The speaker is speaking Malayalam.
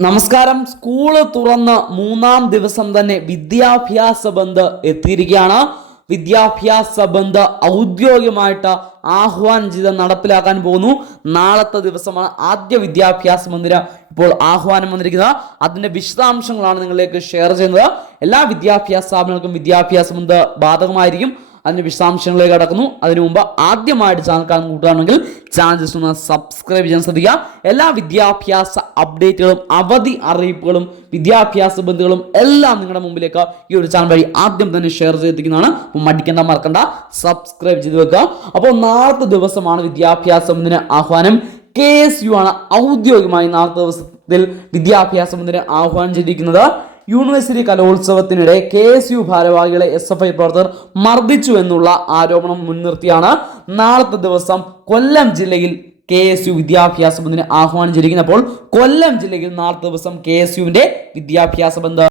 നമസ്കാരം. സ്കൂള് തുറന്ന് മൂന്നാം ദിവസം തന്നെ വിദ്യാഭ്യാസ ബന്ദ് എത്തിയിരിക്കുകയാണ്. വിദ്യാഭ്യാസ ബന്ദ് ഔദ്യോഗികമായിട്ട് ആഹ്വാനം ചെയ്ത് നടപ്പിലാക്കാൻ പോകുന്നു. നാളത്തെ ദിവസമാണ് ആദ്യ വിദ്യാഭ്യാസ ബന്ദിന് ഇപ്പോൾ ആഹ്വാനം വന്നിരിക്കുന്നത്. അതിന്റെ വിശദാംശങ്ങളാണ് നിങ്ങളിലേക്ക് ഷെയർ ചെയ്യുന്നത്. എല്ലാ വിദ്യാഭ്യാസ സ്ഥാപനങ്ങൾക്കും വിദ്യാഭ്യാസ ബന്ദ് ബാധകമായിരിക്കും. അതിന്റെ വിശദാംശങ്ങളിലേക്ക് കടക്കുന്നു. അതിനു മുമ്പ് ആദ്യമായിട്ട് ചാനൽ കാണുന്ന കൂട്ടുകാരാണെങ്കിൽ ചാനൽ ജസ്റ്റ് ഒന്ന് സബ്സ്ക്രൈബ് ചെയ്യാൻ ശ്രദ്ധിക്കുക. എല്ലാ വിദ്യാഭ്യാസ അപ്ഡേറ്റുകളും അവധി അറിയിപ്പുകളും വിദ്യാഭ്യാസ ബന്ധുക്കളും എല്ലാം നിങ്ങളുടെ മുമ്പിലേക്ക് ഈ ഒരു ചാനൽ വഴി ആദ്യം തന്നെ ഷെയർ ചെയ്തിരിക്കുന്നതാണ്. അപ്പം മടിക്കേണ്ട, മറക്കണ്ട, സബ്സ്ക്രൈബ് ചെയ്ത് വെക്കുക. അപ്പോൾ നാളത്തെ ദിവസമാണ് വിദ്യാഭ്യാസ ബന്ദിന് ആഹ്വാനം. KSU ആണ് ഔദ്യോഗികമായി നാളത്തെ ദിവസത്തിൽ വിദ്യാഭ്യാസ ബന്ദിന് ആഹ്വാനം ചെയ്തിരിക്കുന്നത്. യൂണിവേഴ്സിറ്റി കലോത്സവത്തിനിടെ KSU ഭാരവാഹികളെ SFI പ്രവർത്തകർ മർദ്ദിച്ചു എന്നുള്ള ആരോപണം മുൻനിർത്തിയാണ് നാളത്തെ ദിവസം കൊല്ലം ജില്ലയിൽ KSU വിദ്യാഭ്യാസ ബന്ദിന് ആഹ്വാനം ചെയ്തിരിക്കുന്നത്. അപ്പോൾ കൊല്ലം ജില്ലയിൽ നാളത്തെ ദിവസം KSUവിന്റെ വിദ്യാഭ്യാസ ബന്ദ്